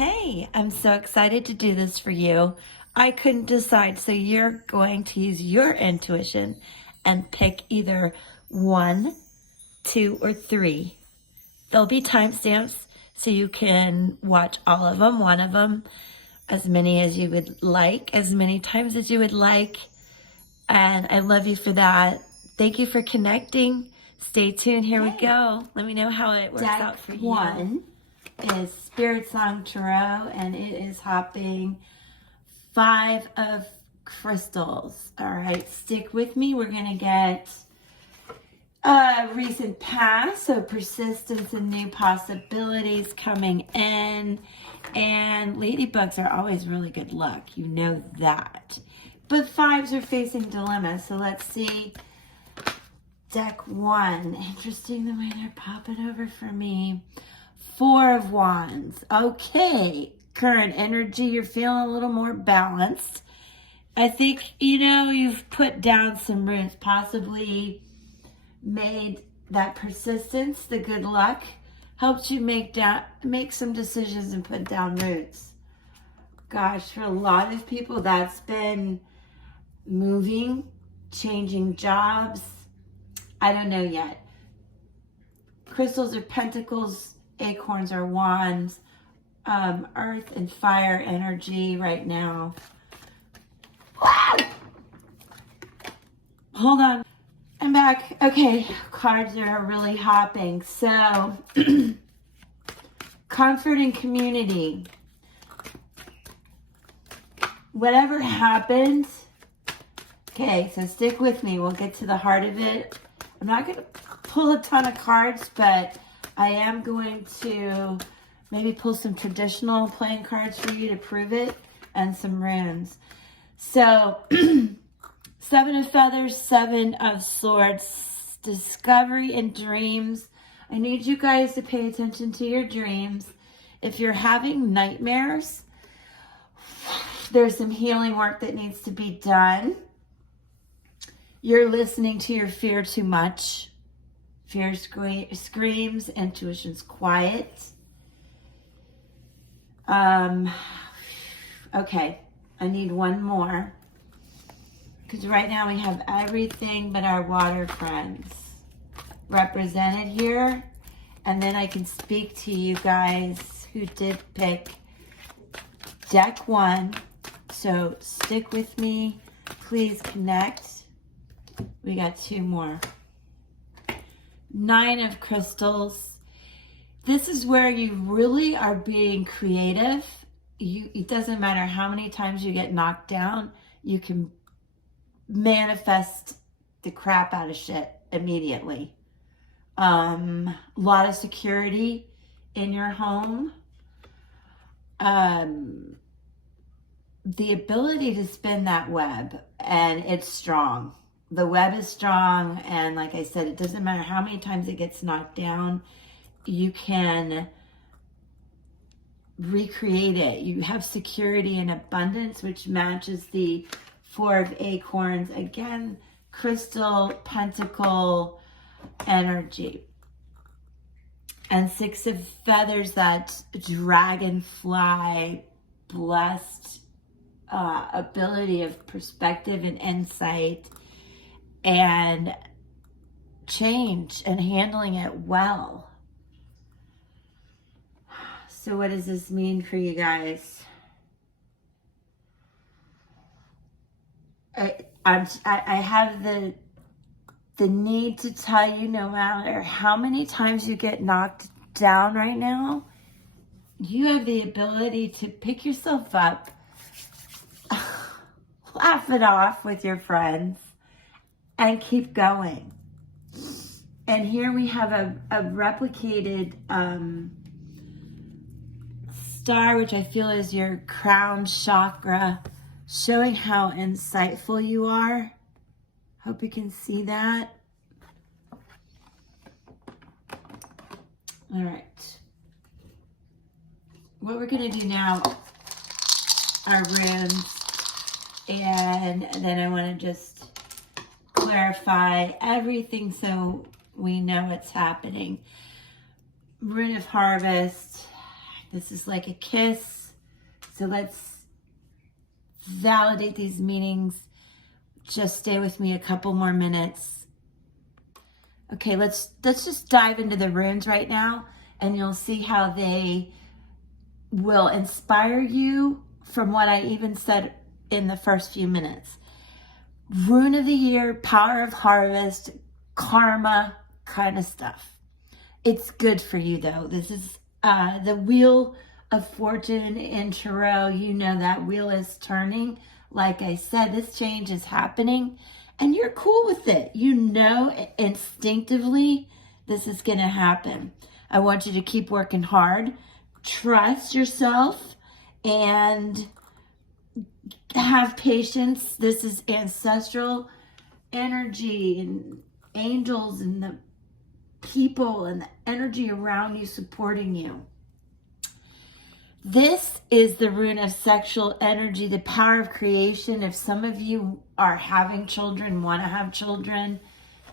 Hey, I'm so excited to do this for you. I couldn't decide, so you're going to use your intuition and pick either 1, 2, or 3. There'll be timestamps so you can watch all of them, one of them, as many as you would like, as many times as you would like. And I love you for that. Thank you for connecting. Stay tuned. Here we go. Let me know how it works out for you. One is Spiritsong Tarot, and it is hopping 5 of crystals. All right, stick with me. We're going to get recent past, so persistence and new possibilities coming in. And ladybugs are always really good luck. You know that. But 5s are facing dilemmas. So let's see. Deck 1. Interesting the way they're popping over for me. 4 of Wands. Okay. Current energy. You're feeling a little more balanced. I think, you've put down some runes. Possibly made that persistence, the good luck, helped you make some decisions and put down roots. Gosh, for a lot of people, that's been moving, changing jobs. I don't know yet. Crystals are pentacles, acorns are wands, earth and fire energy right now. Hold on. I'm back. Okay, cards are really hopping. So, comfort and community. Whatever happens, okay, so stick with me. We'll get to the heart of it. I'm not going to pull a ton of cards, but I am going to maybe pull some traditional playing cards for you to prove it, and some runes. So, 7 of feathers, 7 of swords, discovery and dreams. I need you guys to pay attention to your dreams. If you're having nightmares, there's some healing work that needs to be done. You're listening to your fear too much. Fear screams, intuition's quiet. Okay, I need one more. Because right now we have everything but our water friends represented here. And then I can speak to you guys who did pick deck 1. So stick with me. Please connect. We got 2 more. 9 of crystals. This is where you really are being creative. It doesn't matter how many times you get knocked down. You can manifest the crap out of shit immediately. A lot of security in your home. The ability to spin that web, and it's strong. The web is strong, and like I said, it doesn't matter how many times it gets knocked down. You can recreate it. You have security and abundance, which matches the 4 of acorns. Again, crystal, pentacle energy. And 6 of feathers, that dragonfly blessed ability of perspective and insight and change and handling it well. So what does this mean for you guys? I have the need to tell you, no matter how many times you get knocked down right now, you have the ability to pick yourself up, laugh it off with your friends, and keep going. And here we have a replicated star, which I feel is your crown chakra, showing how insightful you are. Hope you can see that. All right. What we're going to do now are runes, and then I want to just clarify everything so we know what's happening. Rune of harvest, This is like a kiss. So let's validate these meanings. Just stay with me a couple more minutes. Okay, let's just dive into the runes right now, and you'll see how they will inspire you from what I even said in the first few minutes. Rune of the year, power of harvest, karma kind of stuff. It's good for you though. This is the wheel of fortune in tarot. You know that wheel is turning. Like I said, this change is happening and you're cool with it. You know instinctively this is going to happen. I want you to keep working hard. Trust yourself and have patience. This is ancestral energy and angels and the people and the energy around you supporting you. This is the rune of sexual energy, the power of creation. If some of you are having children, want to have children,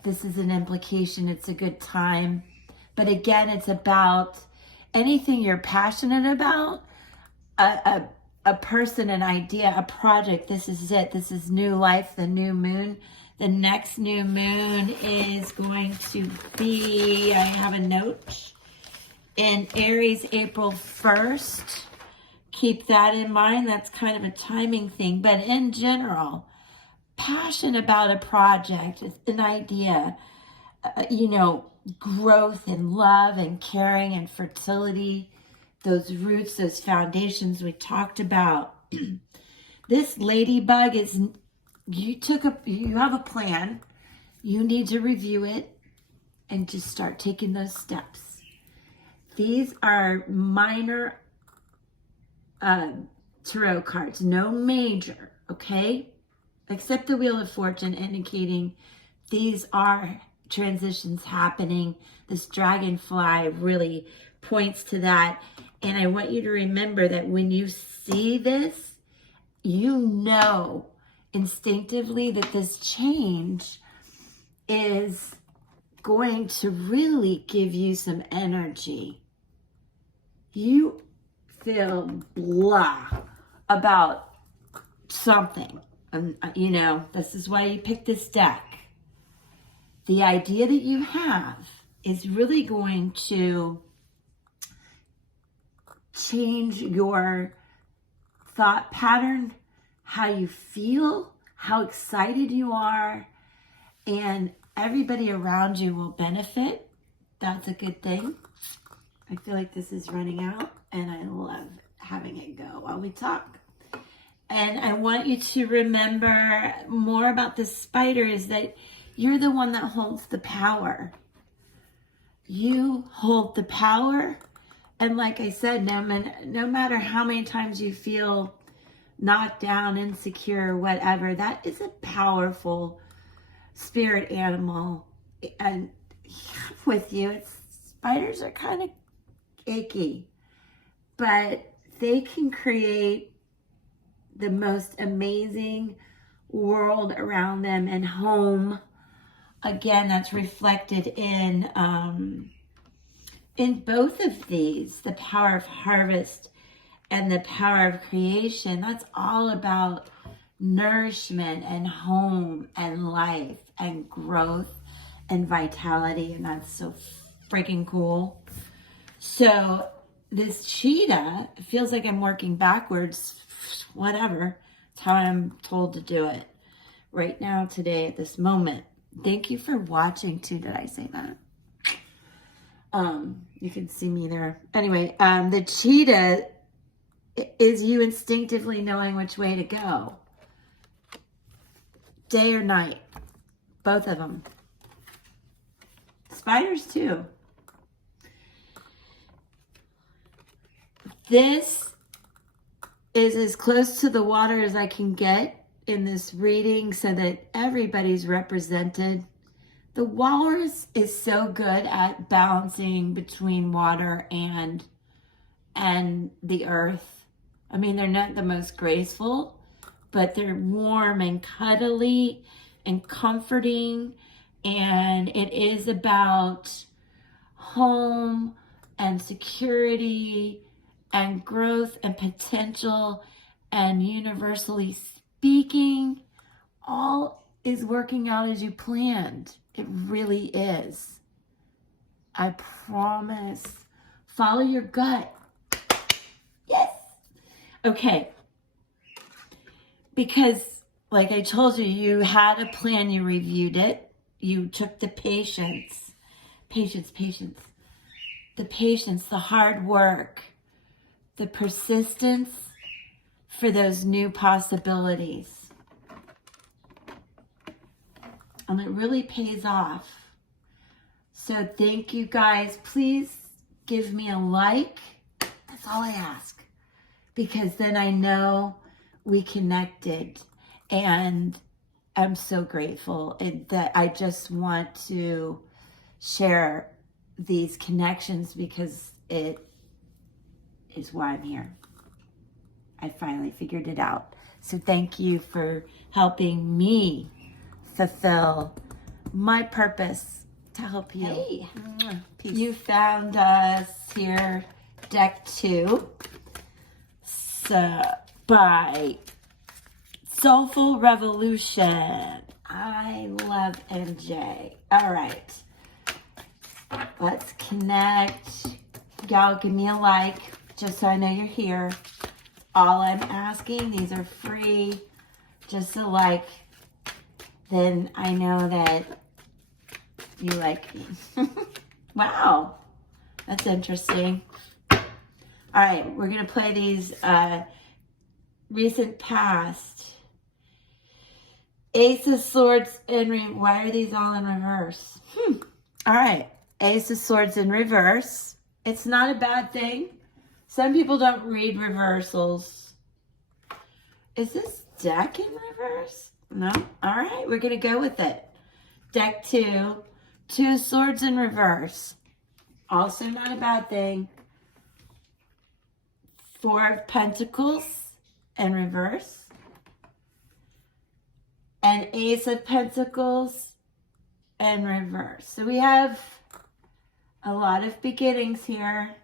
this is an implication. It's a good time. But again, it's about anything you're passionate about, a person, an idea, a project. This is it. This is new life, the new moon. The next new moon is going to be, I have a note, in Aries, April 1st. Keep that in mind. That's kind of a timing thing. But in general, passion about a project, an idea, growth and love and caring and fertility, those roots, those foundations we talked about. This ladybug is, you have a plan. You need to review it and just start taking those steps. These are minor tarot cards, no major, okay? Except the Wheel of Fortune indicating these are transitions happening. This dragonfly really points to that. And I want you to remember that when you see this, you know instinctively that this change is going to really give you some energy. You feel blah about something. This is why you picked this deck. The idea that you have is really going to change your thought pattern, how you feel, how excited you are, and everybody around you will benefit. That's a good thing. I feel like this is running out, and I love having it go while we talk. And I want you to remember more about the spider is that you're the one that holds the power. You hold the power. And like I said, no matter how many times you feel knocked down, insecure, whatever, that is a powerful spirit animal. And with you, spiders are kind of icky, but they can create the most amazing world around them and home. Again, that's reflected in both of these, the power of harvest and the power of creation. That's all about nourishment and home and life and growth and vitality. And that's so freaking cool. So this cheetah, it feels like I'm working backwards, whatever. It's how I'm told to do it right now, today, at this moment. Thank you for watching too. Did I say that? You can see me there. Anyway, the cheetah is you instinctively knowing which way to go. Day or night. Both of them. Spiders too. This is as close to the water as I can get in this reading so that everybody's represented. The walrus is so good at balancing between water and the earth. I mean, they're not the most graceful, but they're warm and cuddly and comforting. And it is about home and security and growth and potential and universally speaking, all is working out as you planned. It really is. I promise. Follow your gut. Yes. Okay. Because, like I told you, you had a plan, you reviewed it, you took the patience, the hard work, the persistence for those new possibilities. And it really pays off. So thank you guys. Please give me a like. That's all I ask. Because then I know we connected. And I'm so grateful that I just want to share these connections because it is why I'm here. I finally figured it out. So thank you for helping me fulfill my purpose to help you. Hey, peace. You found us here, deck 2, so by Soulful Revolution. I love MJ. All right, let's connect. Y'all give me a like, just so I know you're here. All I'm asking, these are free, just a like. Then I know that you like me. Wow, that's interesting. All right, we're going to play these recent past. Ace of Swords in why are these all in reverse? All right, Ace of Swords in reverse. It's not a bad thing. Some people don't read reversals. Is this deck in reverse? No? All right, we're going to go with it. Deck 2, 2 swords in reverse. Also not a bad thing. 4 of Pentacles in reverse. And Ace of Pentacles in reverse. So we have a lot of beginnings here.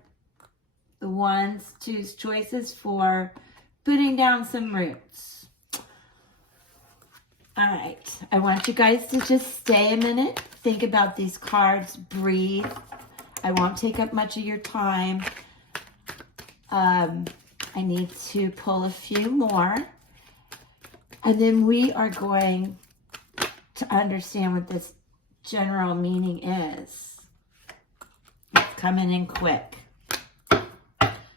The 1s, 2s, choices for putting down some roots. All right, I want you guys to just stay a minute, think about these cards, breathe. I won't take up much of your time. I need to pull a few more. And then we are going to understand what this general meaning is. It's coming in quick.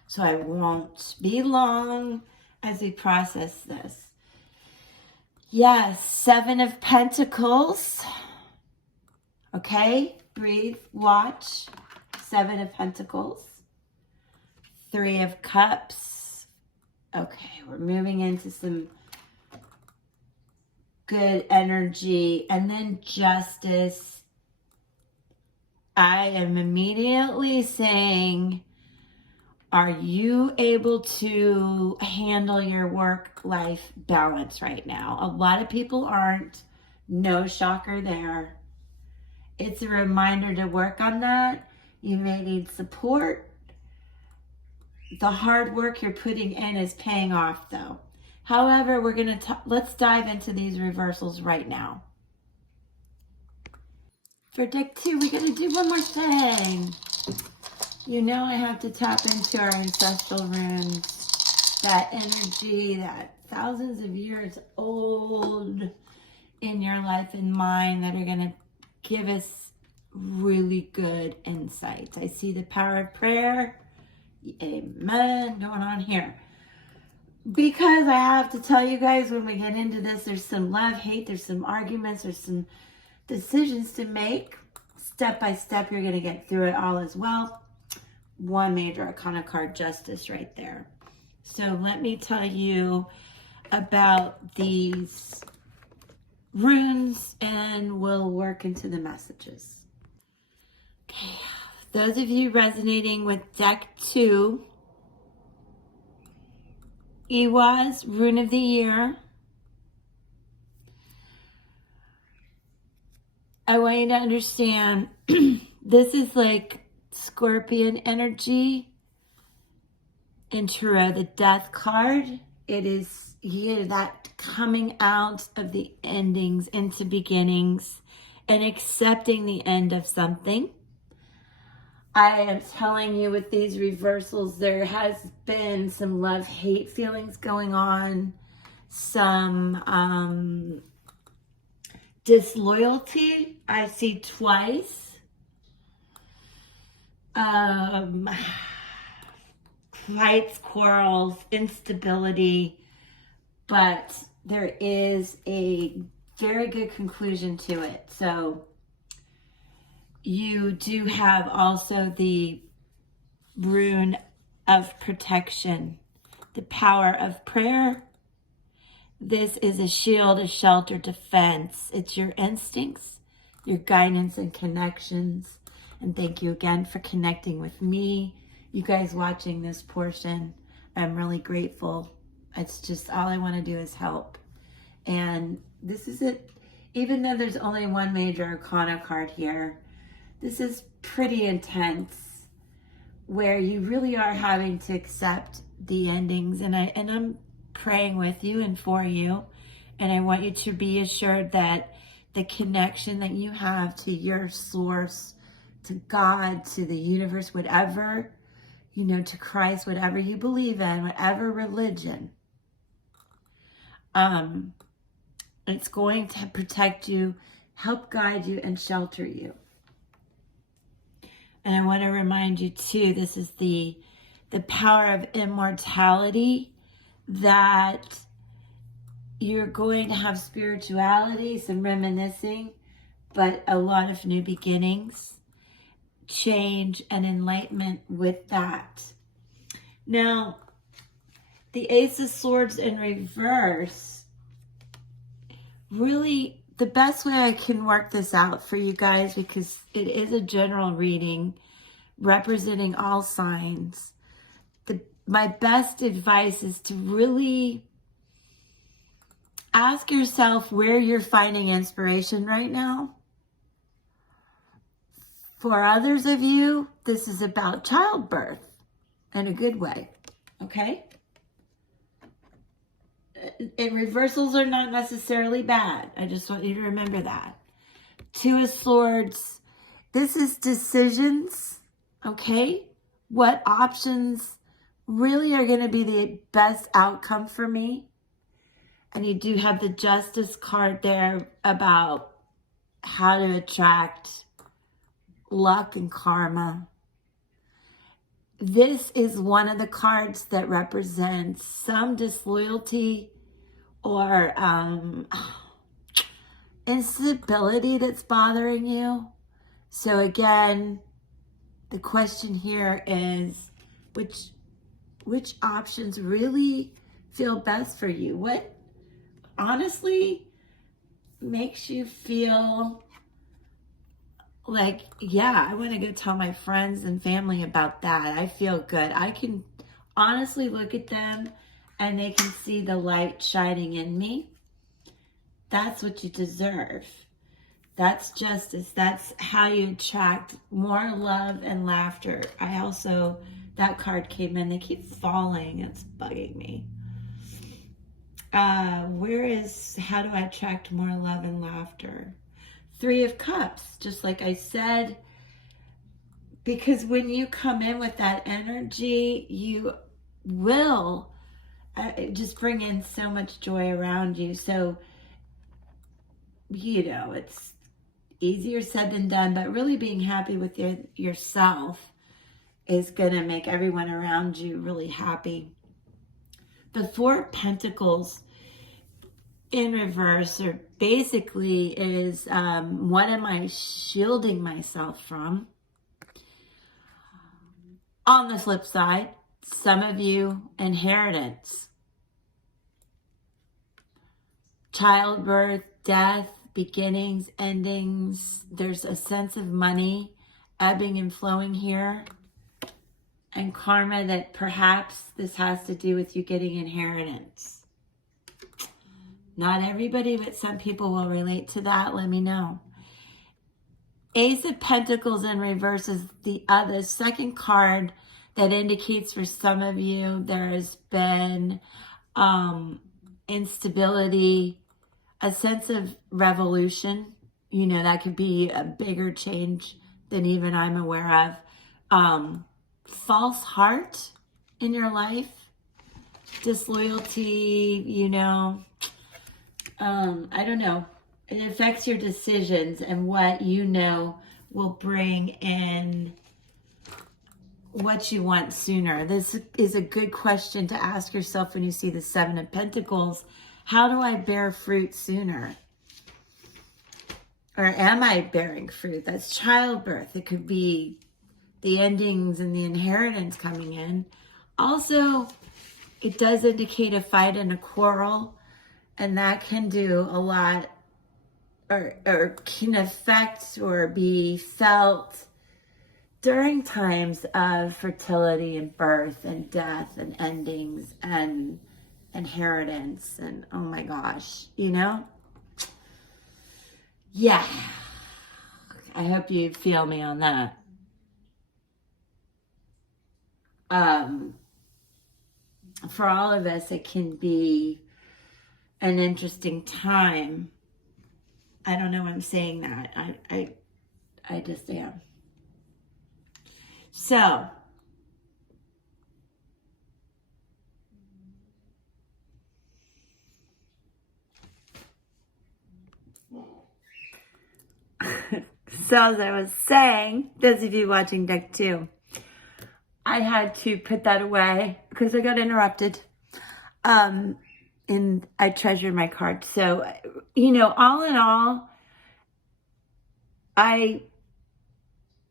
So I won't be long as we process this. Yes, 7 of Pentacles. Okay, breathe, watch. 7 of Pentacles. 3 of Cups. Okay, we're moving into some good energy. And then Justice. I am immediately saying, are you able to handle your work-life balance right now? A lot of people aren't. No shocker there. It's a reminder to work on that. You may need support. The hard work you're putting in is paying off, though. However, let's dive into these reversals right now. For deck 2, we're going to do one more thing. You know I have to tap into our ancestral runes, that energy, that thousands of years old in your life and mine that are going to give us really good insight. I see the power of prayer. Amen. Going on here. Because I have to tell you guys, when we get into this, there's some love, hate, there's some arguments, there's some decisions to make. Step by step, you're going to get through it all as well. 1 major arcana card, Justice, right there. So let me tell you about these runes and we'll work into the messages. Okay, those of you resonating with deck 2, Iwa's Rune of the Year. I want you to understand this is like Scorpion energy in Tarot, the Death card. It is here, that coming out of the endings into beginnings and accepting the end of something. I am telling you, with these reversals, there has been some love-hate feelings going on, some disloyalty I see twice, fights, quarrels, instability, but there is a very good conclusion to it. So you do have also the rune of protection, the power of prayer. This is a shield, a shelter, defense. It's your instincts, your guidance and connections. And thank you again for connecting with me. You guys watching this portion, I'm really grateful. It's just all I want to do is help. And this is it. Even though there's only one major arcana card here, this is pretty intense, where you really are having to accept the endings. And I'm praying with you and for you. And I want you to be assured that the connection that you have to your source, to God, to the universe, whatever, to Christ, whatever you believe in, whatever religion, it's going to protect you, help guide you, and shelter you. And I want to remind you too, this is the power of immortality, that you're going to have spirituality, some reminiscing, but a lot of new beginnings, change, and enlightenment with that. Now, the Ace of Swords in reverse, really the best way I can work this out for you guys, because it is a general reading representing all signs. My best advice is to really ask yourself where you're finding inspiration right now. For others of you, this is about childbirth in a good way, okay? And reversals are not necessarily bad. I just want you to remember that. Two of Swords, this is decisions, okay? What options really are going to be the best outcome for me? And you do have the Justice card there about how to attract luck and karma. This is one of the cards that represents some disloyalty or instability that's bothering you. So again, the question here is, which options really feel best for you? What honestly makes you feel like, yeah, I want to go tell my friends and family about that. I feel good. I can honestly look at them and they can see the light shining in me. That's what you deserve. That's justice. That's how you attract more love and laughter. That card came in. They keep falling. It's bugging me. How do I attract more love and laughter? Three of Cups, just like I said, because when you come in with that energy, you will just bring in so much joy around you. So, it's easier said than done, but really being happy with yourself is going to make everyone around you really happy. The Four of Pentacles in reverse, or basically is what am I shielding myself from? On the flip side, some of you, inheritance, childbirth, death, beginnings, endings. There's a sense of money ebbing and flowing here, and karma that perhaps this has to do with you getting inheritance. Not everybody, but some people will relate to that. Let me know. Ace of Pentacles in reverse is the second card That indicates for some of you there has been instability, a sense of revolution. You know, that could be a bigger change than even I'm aware of. False heart in your life, disloyalty, you know, I don't know. It affects your decisions and what you know will bring in what you want sooner. This is a good question to ask yourself when you see the Seven of Pentacles. How do I bear fruit sooner? Or am I bearing fruit? That's childbirth. It could be the endings and the inheritance coming in. Also, it does indicate a fight and a quarrel, and that can do a lot, or can affect or be felt during times of fertility and birth and death and endings and inheritance and oh my gosh, you know? Yeah. I hope you feel me on that. For all of us, it can be an interesting time. I don't know why I'm saying that. I just am. So, as I was saying, those of you watching deck 2, I had to put that away because I got interrupted. And I treasured my cards. So, you know, all in all, I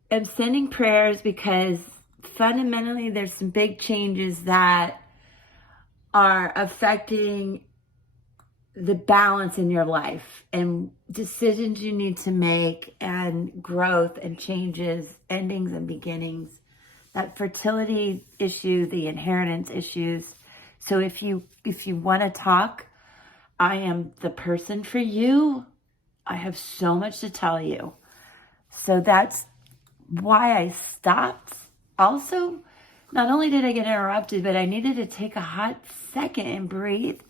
am sending prayers because fundamentally there's some big changes that are affecting the balance in your life and decisions you need to make and growth and changes, endings and beginnings. That fertility issue, the inheritance issues. So if you want to talk, I am the person for you. I have so much to tell you. So that's why I stopped. Also, not only did I get interrupted, but I needed to take a hot second and breathe.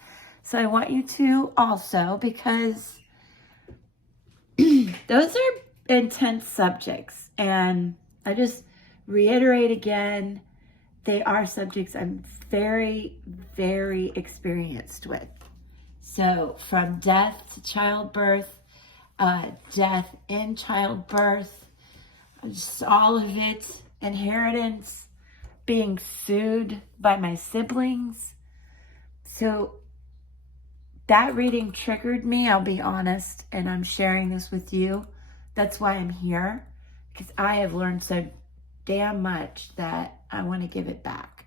So I want you to also, because those are intense subjects. And I just reiterate again, they are subjects I'm very, very experienced with. So from death to childbirth, death in childbirth, just all of it, inheritance, being sued by my siblings. So that reading triggered me, I'll be honest, and I'm sharing this with you. That's why I'm here, because I have learned so damn much that I want to give it back.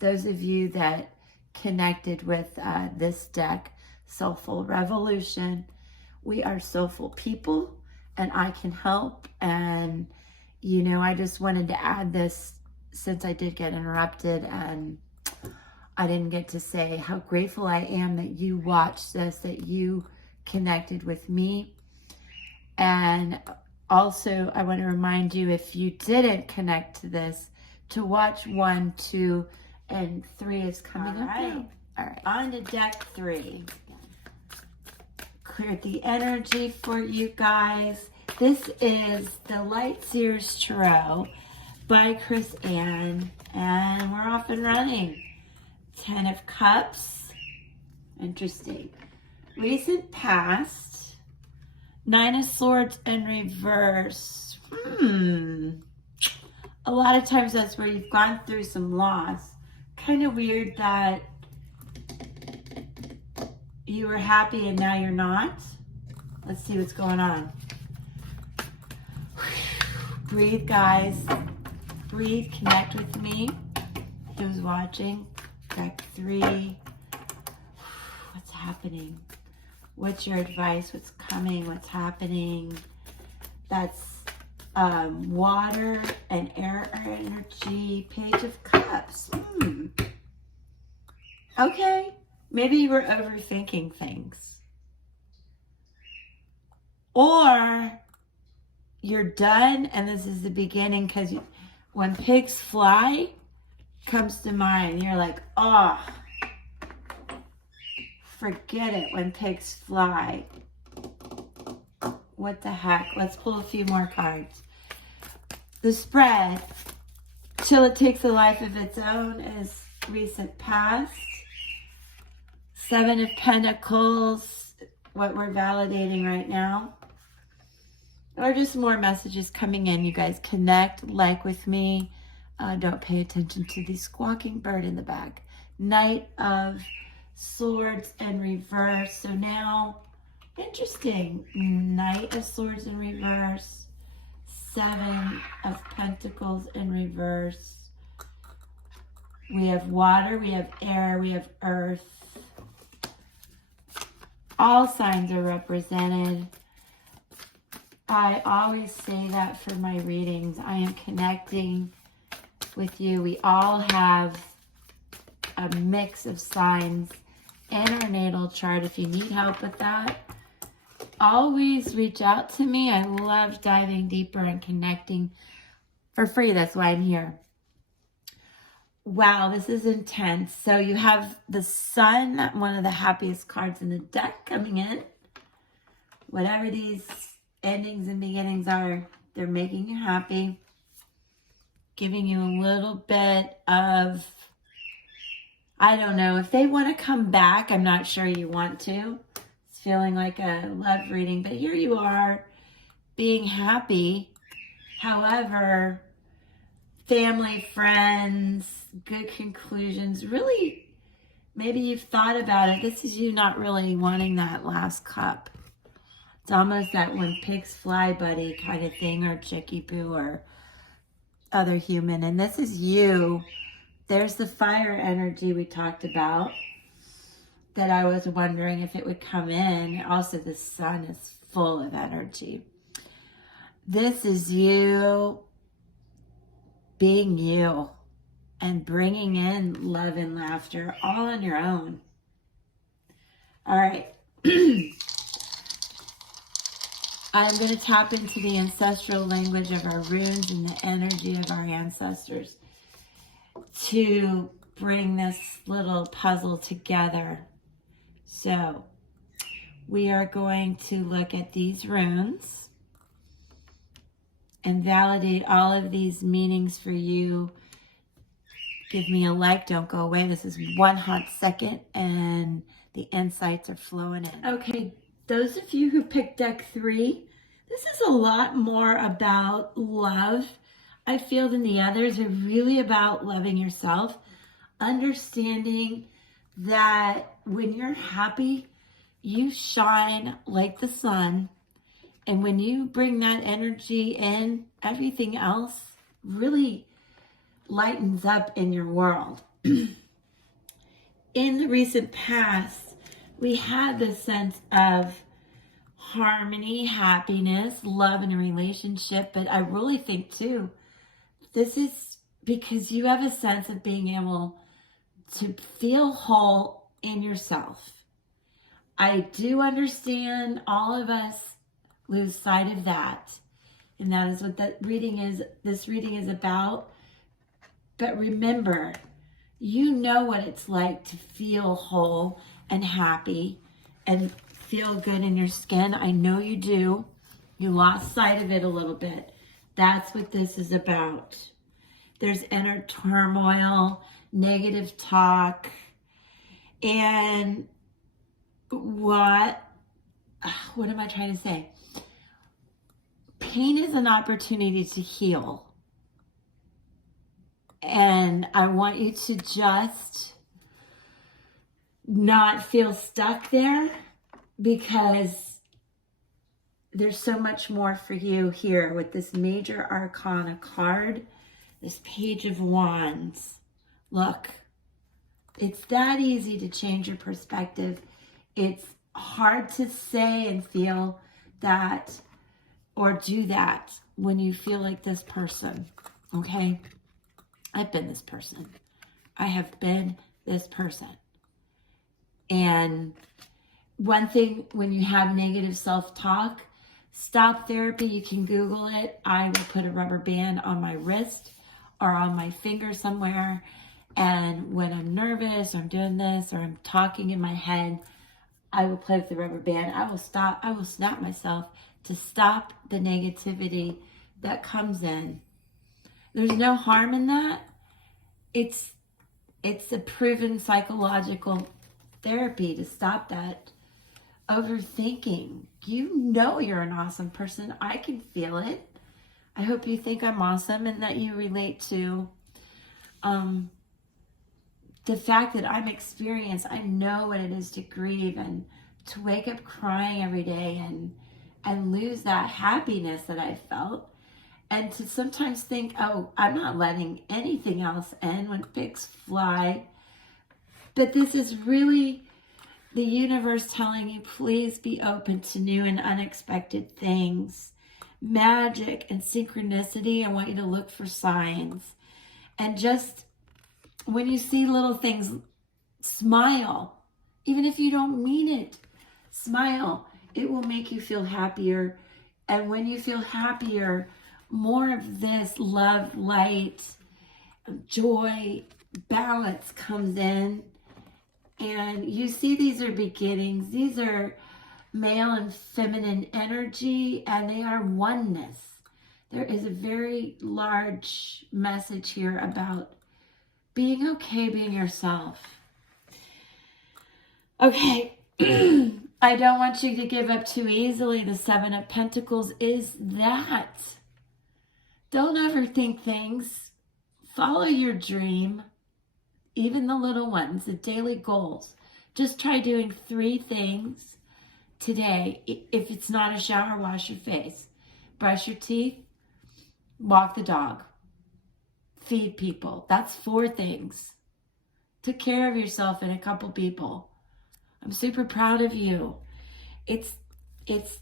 Those of you that connected with this deck, Soulful Revolution, we are soulful people, and I can help. And, you know, I just wanted to add this since I did get interrupted and I didn't get to say how grateful I am that you watched this, that you connected with me. And also, I want to remind you, if you didn't connect to this, to watch 1, 2, and 3 is coming up now. All right, on to deck 3. Cleared the energy for you guys. This is the Lightseer's Tarot by Chris Ann, and we're off and running. 10 of Cups. Interesting. Recent past. 9 of Swords in reverse. A lot of times that's where you've gone through some loss. Kind of weird that you were happy and now you're not. Let's see what's going on. Breathe, guys. Breathe. Connect with me. Who's watching? Deck 3. What's happening? What's your advice? What's coming? What's happening? That's water and air energy. Page of Cups. Okay. Maybe you were overthinking things. Or you're done and this is the beginning, because when pigs fly, comes to mind. You're like, oh, forget it when pigs fly. What the heck? Let's pull a few more cards. The spread, till it takes a life of its own, is recent past. Seven of Pentacles, what we're validating right now. Or just more messages coming in. You guys connect, like with me. Don't pay attention to the squawking bird in the back. Knight of Swords in reverse. So now, interesting. Knight of Swords in reverse. Seven of Pentacles in reverse. We have water, we have air, we have earth. All signs are represented. I always say that for my readings. I am connecting with you. We all have a mix of signs in our natal chart. If you need help with that, always reach out to me. I love diving deeper and connecting for free. That's why I'm here. Wow, this is intense. So you have the Sun, one of the happiest cards in the deck, coming in. Whatever these endings and beginnings are, they're making you happy, giving you a little bit of, I don't know, if they want to come back, I'm not sure you want to. It's feeling like a love reading, but here you are being happy. However, family, friends, good conclusions, really, maybe you've thought about it. This is you not really wanting that last cup. It's almost that when pigs fly buddy kind of thing, or chickie poo, or other human. And this is you. There's the fire energy we talked about that I was wondering if it would come in. Also, the Sun is full of energy. This is you being you and bringing in love and laughter all on your own. All right. I'm going to tap into the ancestral language of our runes and the energy of our ancestors to bring this little puzzle together. So we are going to look at these runes and validate all of these meanings for you. Give me a like, don't go away. This is 1 hot second and the insights are flowing in. Okay, those of you who picked deck 3, this is a lot more about love, I feel, than the others. They're really about loving yourself, understanding that when you're happy, you shine like the sun. And when you bring that energy in, everything else really lightens up in your world. In the recent past, we had this sense of harmony, happiness, love in a relationship. But I really think too, this is because you have a sense of being able to feel whole in yourself. I do understand all of us lose sight of that. And that is what this reading is about. But remember, you know what it's like to feel whole and happy and feel good in your skin. I know you do. You lost sight of it a little bit. That's what this is about. There's inner turmoil, negative talk, and what am I trying to say? Pain is an opportunity to heal. And I want you to just not feel stuck there, because there's so much more for you here with this Major Arcana card, this Page of Wands. Look, it's that easy to change your perspective. It's hard to say and feel that or do that when you feel like this person, okay? I've been this person. I have been this person. And one thing, when you have negative self-talk, stop therapy. You can Google it. I will put a rubber band on my wrist or on my finger somewhere, And when I'm nervous, or I'm doing this, or I'm talking in my head, I will play with the rubber band. I will snap myself to stop the negativity that comes in. There's no harm in that. It's a proven psychological therapy to stop that overthinking. You know you're an awesome person. I can feel it. I hope you think I'm awesome and that you relate to the fact that I'm experienced. I know what it is to grieve and to wake up crying every day and lose that happiness that I felt. And to sometimes think, oh, I'm not letting anything else in when pigs fly. But this is really the universe telling you, please be open to new and unexpected things. Magic and synchronicity, I want you to look for signs. And just when you see little things, smile. Even if you don't mean it, smile. It will make you feel happier. And when you feel happier, more of this love, light, joy, balance comes in. And you see these are beginnings. These are male and feminine energy, and they are oneness. There is a very large message here about being okay, being yourself. Okay, I don't want you to give up too easily. The Seven of Pentacles is that. Don't overthink things. Follow your dream, even the little ones, the daily goals. Just try doing 3 things today. If it's not a shower, wash your face, brush your teeth, walk the dog, feed people. That's 4 things. Take care of yourself and a couple people. I'm super proud of you. It's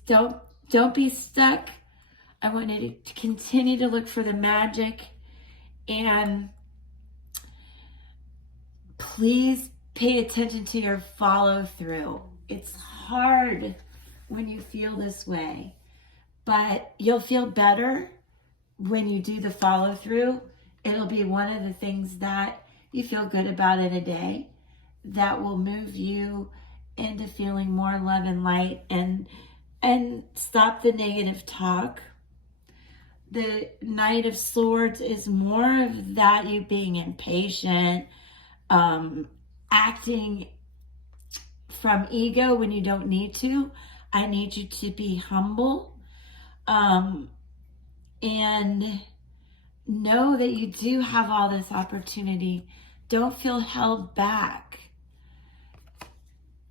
don't be stuck. I want you to continue to look for the magic, and please pay attention to your follow through. It's hard when you feel this way, but you'll feel better when you do the follow through. It'll be one of the things that you feel good about in a day that will move you into feeling more love and light, and stop the negative talk. The Knight of Swords is more of that, you being impatient, acting from ego when you don't need to. I need you to be humble, and know that you do have all this opportunity. Don't feel held back.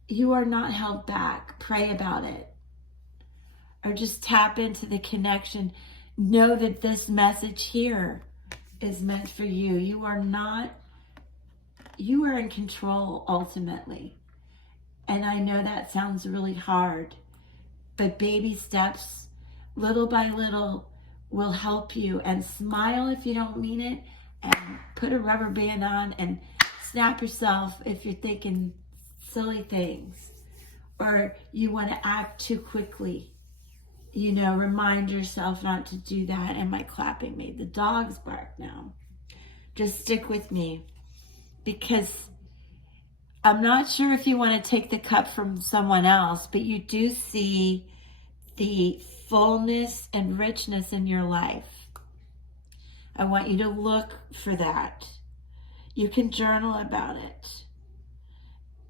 You are not held back. Pray about it. Or just tap into the connection. Know that this message here is meant for you. You are in control ultimately. And I know that sounds really hard, but baby steps, little by little, will help you. And smile if you don't mean it, and put a rubber band on and snap yourself if you're thinking silly things or you want to act too quickly. You know, remind yourself not to do that. And my clapping made the dogs bark now. Just stick with me, because I'm not sure if you want to take the cup from someone else, but you do see the fullness and richness in your life. I want you to look for that. You can journal about it.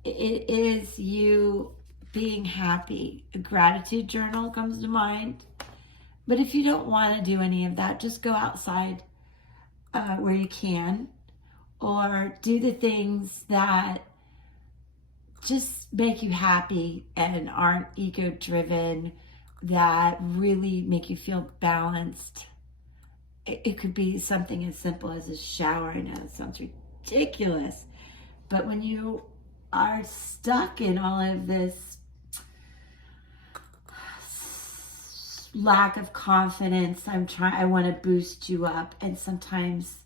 It is you being happy. A gratitude journal comes to mind. But if you don't want to do any of that, just go outside where you can, or do the things that just make you happy and aren't ego driven, that really make you feel balanced. It could be something as simple as a shower. I know it sounds ridiculous, but when you are stuck in all of this lack of confidence, I want to boost you up, and sometimes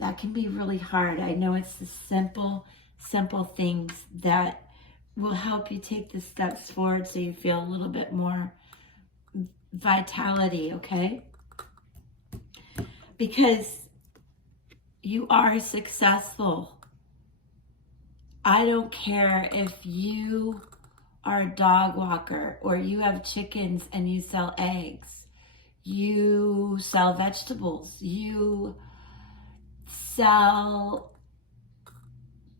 that can be really hard. I know it's the simple things that will help you take the steps forward so you feel a little bit more vitality, okay? Because You are successful. I don't care if you are a dog walker or you have chickens and you sell eggs. You sell vegetables. You sell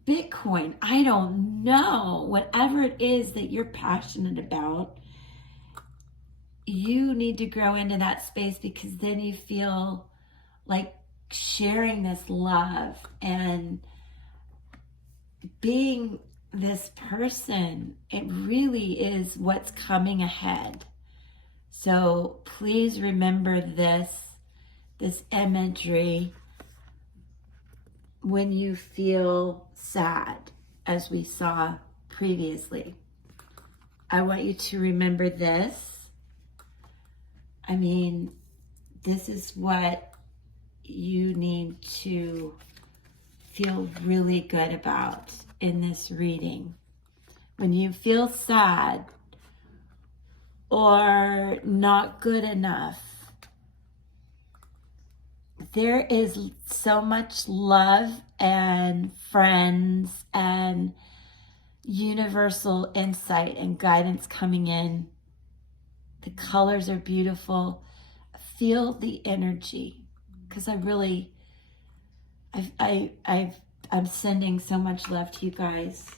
Bitcoin. I don't know. Whatever it is that you're passionate about, you need to grow into that space, because then you feel like sharing this love and being this person. It really is what's coming ahead. So please remember this imagery when you feel sad, as we saw previously. I want you to remember this. I mean, this is what you need to feel really good about in this reading. When you feel sad or not good enough, there is so much love and friends and universal insight and guidance coming in. The colors are beautiful. Feel the energy, because I'm sending so much love to you guys.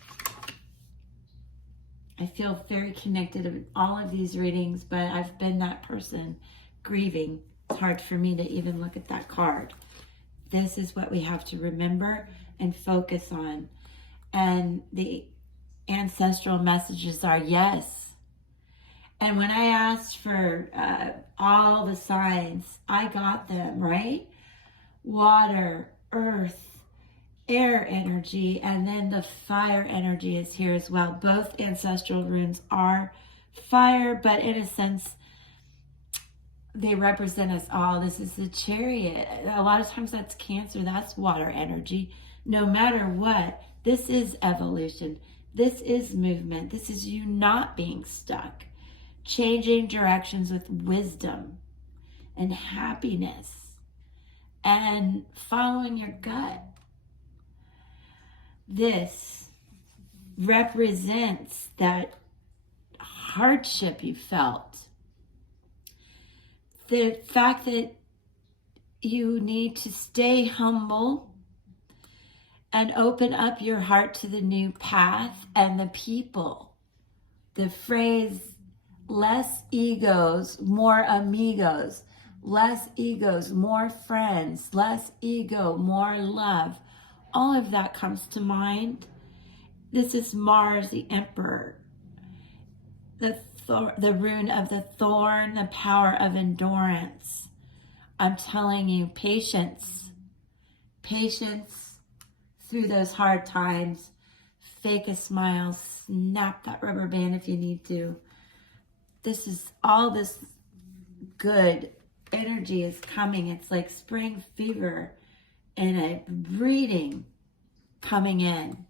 I feel very connected in all of these readings, but I've been that person grieving. It's hard for me to even look at that card. This is what we have to remember and focus on. And the ancestral messages are yes. And when I asked for all the signs, I got them, right? Water, earth, air energy, and then the fire energy is here as well. Both ancestral runes are fire, but in a sense, they represent us all. This is the Chariot. A lot of times that's Cancer, that's water energy. No matter what, this is evolution. This is movement. This is you not being stuck. Changing directions with wisdom and happiness and following your gut. This represents that hardship you felt. The fact that you need to stay humble and open up your heart to the new path and the people. The phrase, less egos, more amigos. Less egos, more friends. Less ego, more love. All of that comes to mind. This is Mars, the Emperor. The rune of the thorn, the power of endurance. I'm telling you, patience. Patience through those hard times. Fake a smile. Snap that rubber band if you need to. This is all this good energy is coming. It's like spring fever and a breeding coming in.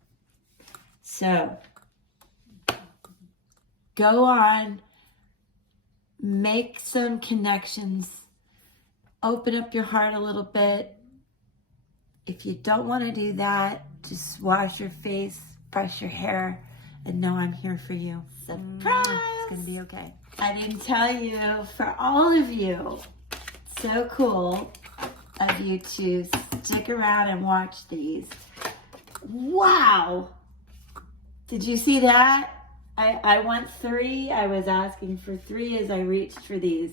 So go on, make some connections, open up your heart a little bit. If you don't want to do that, just wash your face, brush your hair, and know I'm here for you. Surprise! It's going to be okay. I didn't tell you, for all of you, so cool of you to stick around and watch these. Wow! Did you see that? I want 3. I was asking for 3 as I reached for these.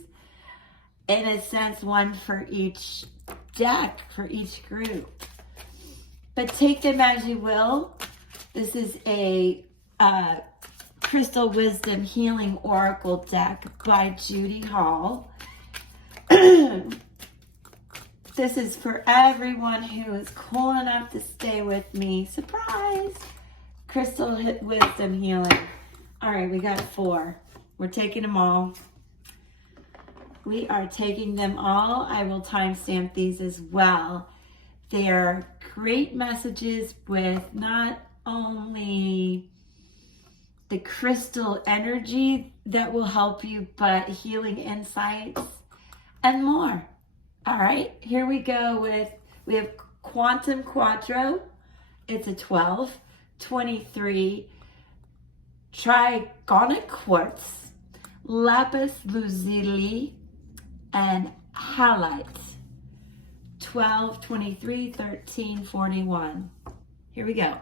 In a sense, 1 for each deck, for each group. But take them as you will. This is a Crystal Wisdom Healing Oracle deck by Judy Hall. This is for everyone who is cool enough to stay with me. Surprise! Crystal Wisdom Healing. All right, we got 4. We're taking them all. We are taking them all. I will timestamp these as well. They are great messages with not only the crystal energy that will help you, but healing insights and more. All right, here we go with, we have Quantum Quattro, it's a 12. 23, Trigonic Quartz, Lapis Lazuli, and Halite. 12, 23, 13, 41. Here we go.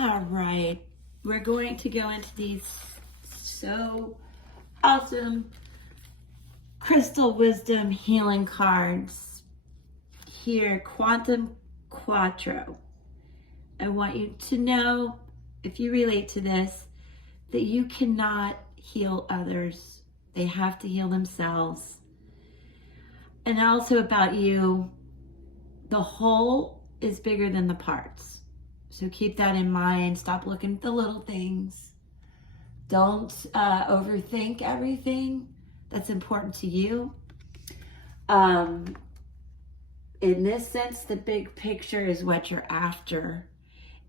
All right, we're going to go into these so awesome crystal wisdom healing cards. Here, Quantum Quattro. I want you to know, if you relate to this, that you cannot heal others. They have to heal themselves. And also about you, the whole is bigger than the parts. So keep that in mind. Stop looking at the little things. Don't overthink everything that's important to you. In this sense, the big picture is what you're after.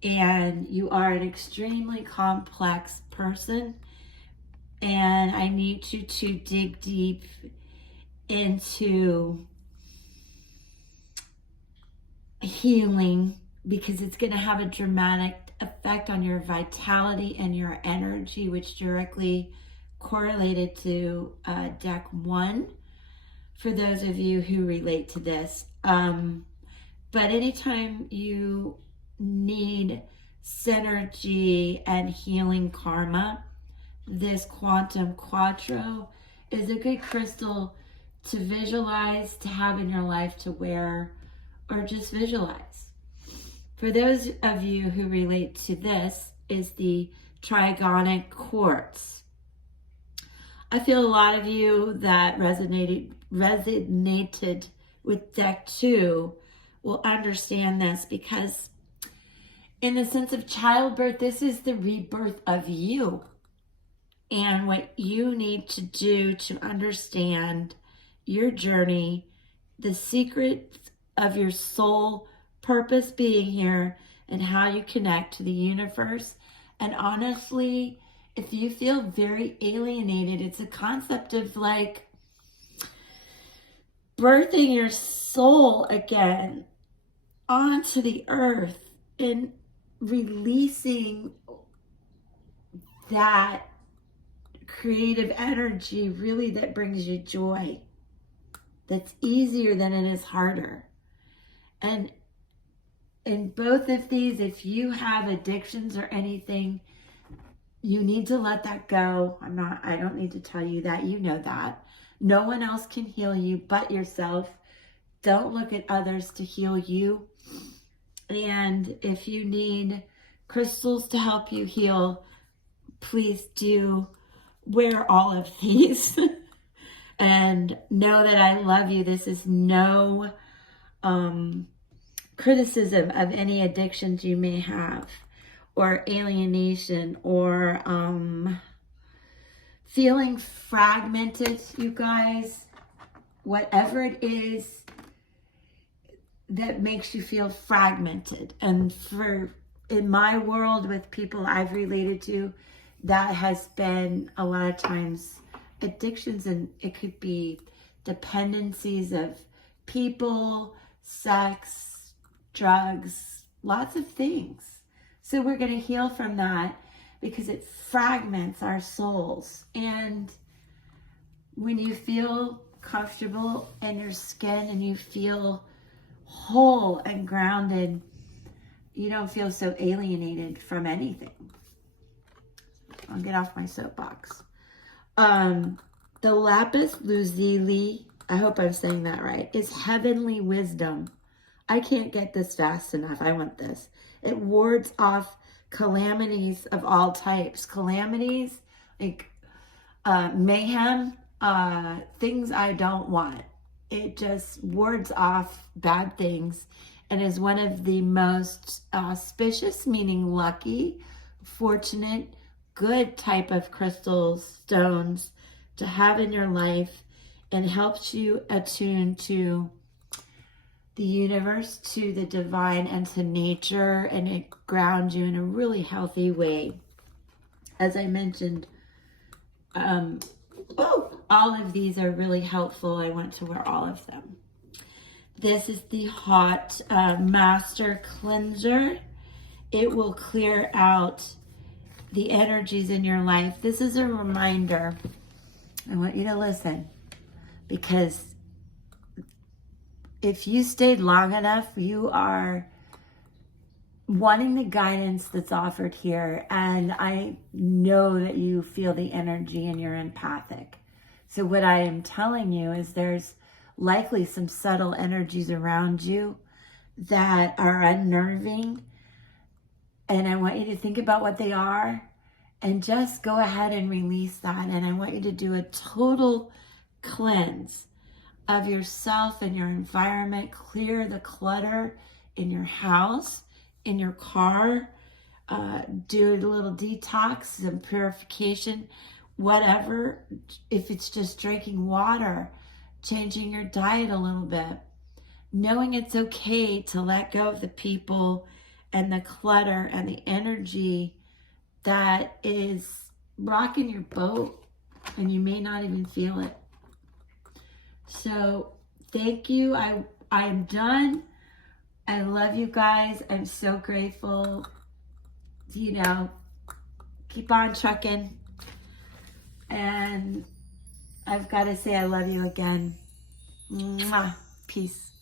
And you are an extremely complex person. And I need you to dig deep into healing, because it's going to have a dramatic effect on your vitality and your energy, which directly correlated to deck 1 for those of you who relate to this. But anytime you need synergy and healing karma, this Quantum Quattro is a good crystal to visualize, to have in your life, to wear, or just visualize. For those of you who relate to this, is the Trigonic Quartz. I feel a lot of you that resonated with deck 2 will understand this, because in the sense of childbirth, this is the rebirth of you and what you need to do to understand your journey, the secret of your soul purpose being here, and how you connect to the universe. And honestly, if you feel very alienated, it's a concept of like birthing your soul again onto the earth and releasing that creative energy, really, that brings you joy. That's easier than it is harder. And in both of these, if you have addictions or anything, you need to let that go. I don't need to tell you that. You know that. No one else can heal you but yourself. Don't look at others to heal you. And if you need crystals to help you heal, please do wear all of these. And know that I love you. This is no criticism of any addictions you may have, or alienation, or feeling fragmented, you guys. Whatever it is that makes you feel fragmented. And in my world, with people I've related to, that has been a lot of times addictions, and it could be dependencies of people, sex, drugs, lots of things. So we're going to heal from that, because it fragments our souls. And when you feel comfortable in your skin and you feel whole and grounded, you don't feel so alienated from anything. I'll get off my soapbox. The Lapis Lazuli, I hope I'm saying that right, is heavenly wisdom. I can't get this fast enough. I want this. It wards off calamities of all types. Calamities like mayhem, things I don't want. It just wards off bad things, and is one of the most auspicious, meaning lucky, fortunate, good type of crystals, stones to have in your life, and helps you attune to the universe, to the divine, and to nature, and it grounds you in a really healthy way. As I mentioned, all of these are really helpful. I want to wear all of them. This is the hot master cleanser. It will clear out the energies in your life. This is a reminder. I want you to listen, because if you stayed long enough, you are wanting the guidance that's offered here. And I know that you feel the energy and you're empathic. So what I am telling you is there's likely some subtle energies around you that are unnerving. And I want you to think about what they are and just go ahead and release that. And I want you to do a total cleanse of yourself and your environment. Clear the clutter in your house, in your car. Do a little detox, some purification, whatever. If it's just drinking water, changing your diet a little bit. Knowing it's okay to let go of the people and the clutter and the energy that is rocking your boat and you may not even feel it. So thank you. I am done. I love you guys. I'm so grateful. You know, keep on trucking. And I've got to say I love you again. Mwah. Peace.